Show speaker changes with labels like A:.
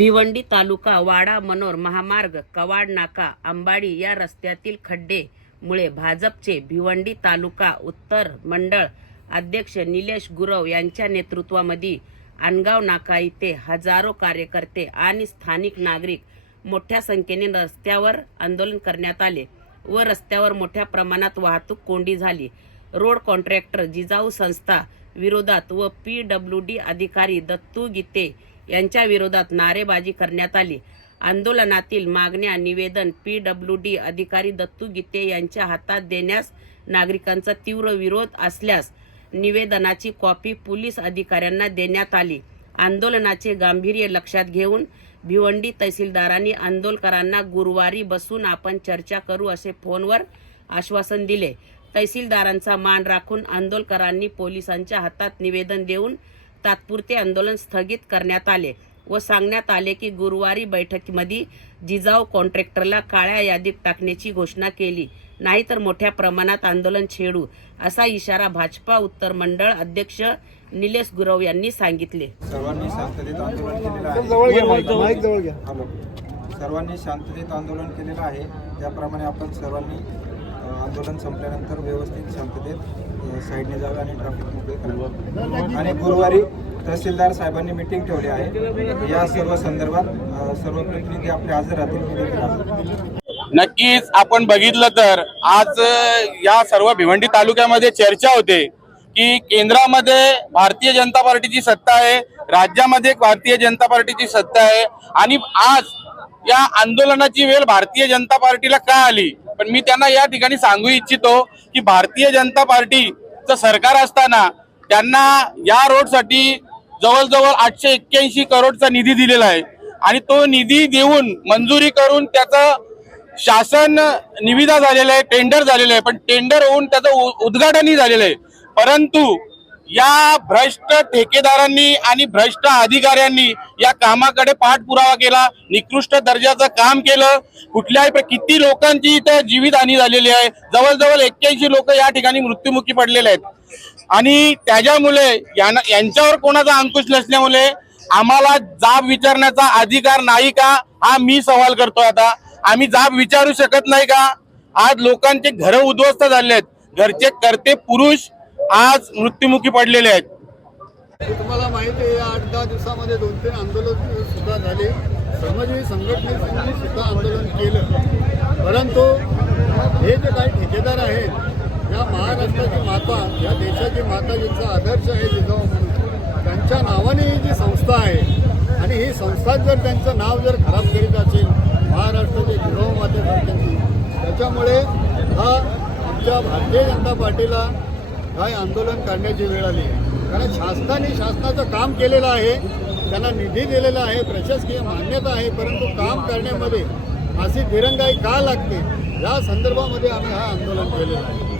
A: भिवंडी तालुका वाडा मनोर महामार्ग कवाड नाका अंबाडी या रस्त्यातील खड्डे मुळे भाजपचे भिवंडी तालुका उत्तर मंडळ अध्यक्ष निलेश गुरव यांच्या नेतृत्वामध्ये आणगाव नाका इथे हजारो कार्यकर्ते आणि स्थानिक नागरिक मोठ्या संख्येने रस्त्यावर आंदोलन करण्यात आले व रस्त्यावर मोठ्या प्रमाणात वाहतूक कोंडी झाली. रोड कॉन्ट्रॅक्टर जिजाऊ संस्था विरोधात व पी डब्ल्यू डी अधिकारी दत्तू गीते यांच्या विरोधात नारेबाजी करण्यात आली. आंदोलनातील मागण्या निवेदन पी डब्ल्यू डी अधिकारी दत्तू गीते यांच्या हातात देण्यास नागरिकांचा तीव्र विरोध असल्यास निवेदनाची कॉपी पोलीस अधिकाऱ्यांना देण्यात आली. आंदोलनाचे गांभीर्य लक्षात घेऊन भिवंडी तहसीलदारांनी आंदोलकरांना गुरुवारी बसून आपण चर्चा करू असे फोनवर आश्वासन दिले. तहसीलदारांचा मान राखून आंदोलकरांनी पोलिसांच्या हातात निवेदन देऊन तात्पुरते आंदोलन स्थगित करण्यात आले व सांगण्यात आले की गुरुवारी बैठकीमध्ये जिजाऊ कॉन्ट्रॅक्टरला काळ्या यादीत टाकण्याची घोषणा केली. नाहीतर मोठ्या प्रमाणात आंदोलन छेडू असा इशारा भाजपा उत्तर मंडळ अध्यक्ष निलेश गुरव यांनी सांगितले.
B: सर्वांनी शांततेत आंदोलन केलेलं आहे. त्याप्रमाणे आपण सर्वांनी आंदोलन संपल्यानंतर व्यवस्थित शांततेत साईडने जावे आणि ट्रॅफिक मोकळे करावं. आणि गुरुवारी तहसीलदार साहेबांनी मिटिंग ठेवली आहे. या सर्व संदर्भात सर्व प्रतिनिधी आपले हजर राहतील
C: नक्कीच आपण बघितलं तर आज या सर्व भिवंडी तालुक्यामध्ये चर्चा होते की केंद्रामध्ये भारतीय जनता पार्टीची सत्ता आहे राज्यामध्ये भारतीय जनता पार्टीची सत्ता आहे. आणि आज या आंदोलनाची वेळ भारतीय जनता पार्टीला का आली? पण मी त्यांना या ठिकाणी सांगू इच्छितो की भारतीय जनता पार्टीचं सरकार असताना त्यांना या रोडसाठी जवळजवळ आठशे एक्क्याऐंशी करोडचा निधी दिलेला आहे. आणि तो निधी देऊन मंजुरी करून त्याचं शासन निविदा झालेलं आहे टेंडर झालेलं आहे. पण टेंडर होऊन त्याचं उ- उद्घाटनही झालेलं आहे. परंतु या भ्रष्ट ठेकेदारांनी आणि भ्रष्ट अधिकाऱ्यांनी या कामाकडे पाठपुरावा केला निकृष्ट दर्जाचं काम केलं. कुठल्याही किती लोकांची इथं जीवितहानी झालेली आहे. जवळजवळ एक्क्याऐंशी लोक या ठिकाणी मृत्युमुखी पडलेले आहेत. आणि त्याच्यामुळे याना- यांच्यावर कोणाचा अंकुश नसल्यामुळे आम्हाला जाब विचारण्याचा अधिकार नाही का? हा मी सवाल करतोय आता. आम्ही जाब विचारू शकत नाही का? आज लोकांचे घर उद्ध्वस्त झाले आहेत घरचे करते पुरुष आज मृत्युमुखी पडलेले आहेत.
D: तुम्हाला माहिती आहे या आठ दहा दिवसामध्ये दोन तीन आंदोलन सुद्धा झाले. श्रमजीवी संघटनेने सुद्धा आंदोलन केलं. परंतु हे जे काही ठेकेदार आहेत या महाराष्ट्राची माता या देशाची माता जिचा आदर्श आहे जिजाऊ म्हणून त्यांच्या नावाने ही जी संस्था आहे आणि ही संस्था जर त्यांचं नाव जर खराब करीत असेल महाराष्ट्राच्या जिजाऊ मातेसारख्यांची त्याच्यामुळे हा आमच्या भारतीय जनता पार्टीला काय आंदोलन करण्याची वेळ आली. कारण शासनाने शासनाचं काम केलेलं आहे त्यांना निधी दिलेला आहे प्रशासकीय मान्यता आहे परंतु काम करण्यामध्ये अशी दिरंगाई का लागते? या संदर्भामध्ये आम्ही हा आंदोलन केलेलं आहे.